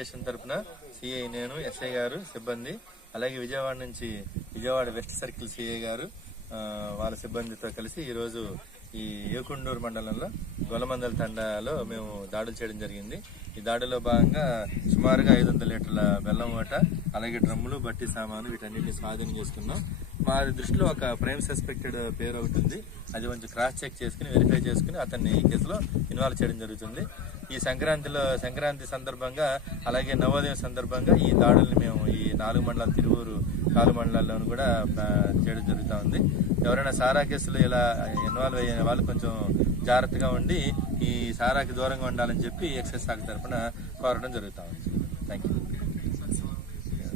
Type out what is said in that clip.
Station తరఫున CI నేను, SI గారు, సిబ్బంది, అలాగే విజయవాడ నుంచి విజయవాడ వెస్ట్ సర్కిల్ సిఐ గారు వాళ్ళ సిబ్బందితో కలిసి ఈరోజు ఈ ఏకుండూరు మండలంలో గొల్లమందల తండాలో మేము దాడులు చేయడం జరిగింది. ఈ దాడిలో భాగంగా సుమారుగా 500 లీటర్ల బెల్లం ఓట, అలాగే డ్రమ్ములు, బట్టి సామాను వీటన్నిటిని స్వాధీనం చేసుకున్నాం. మా దృష్టిలో ఒక ప్రైమ్ సస్పెక్టెడ్ పేరు ఒకటి ఉంది. అది కొంచెం క్రాస్ చెక్ చేసుకుని వెరిఫై చేసుకుని అతన్ని ఈ కేసులో ఇన్వాల్వ్ చేయడం జరుగుతుంది. ఈ సంక్రాంతి సందర్భంగా అలాగే నవోదయం సందర్భంగా ఈ దాడుల్ని మేము ఈ 4 మండలాలు, తిరువూరు 4 మండలాల్లోనూ కూడా చేయడం జరుగుతూ ఉంది. ఎవరైనా సారా కేసులు ఇలా ఇన్వాల్వ్ అయ్యే వాళ్ళు కొంచెం జాగ్రత్తగా ఉండి ఈ సారాకి దూరంగా ఉండాలని చెప్పి ఎక్సైజ్ శాఖ తరఫున కోరడం జరుగుతూ ఉంది. Thank you.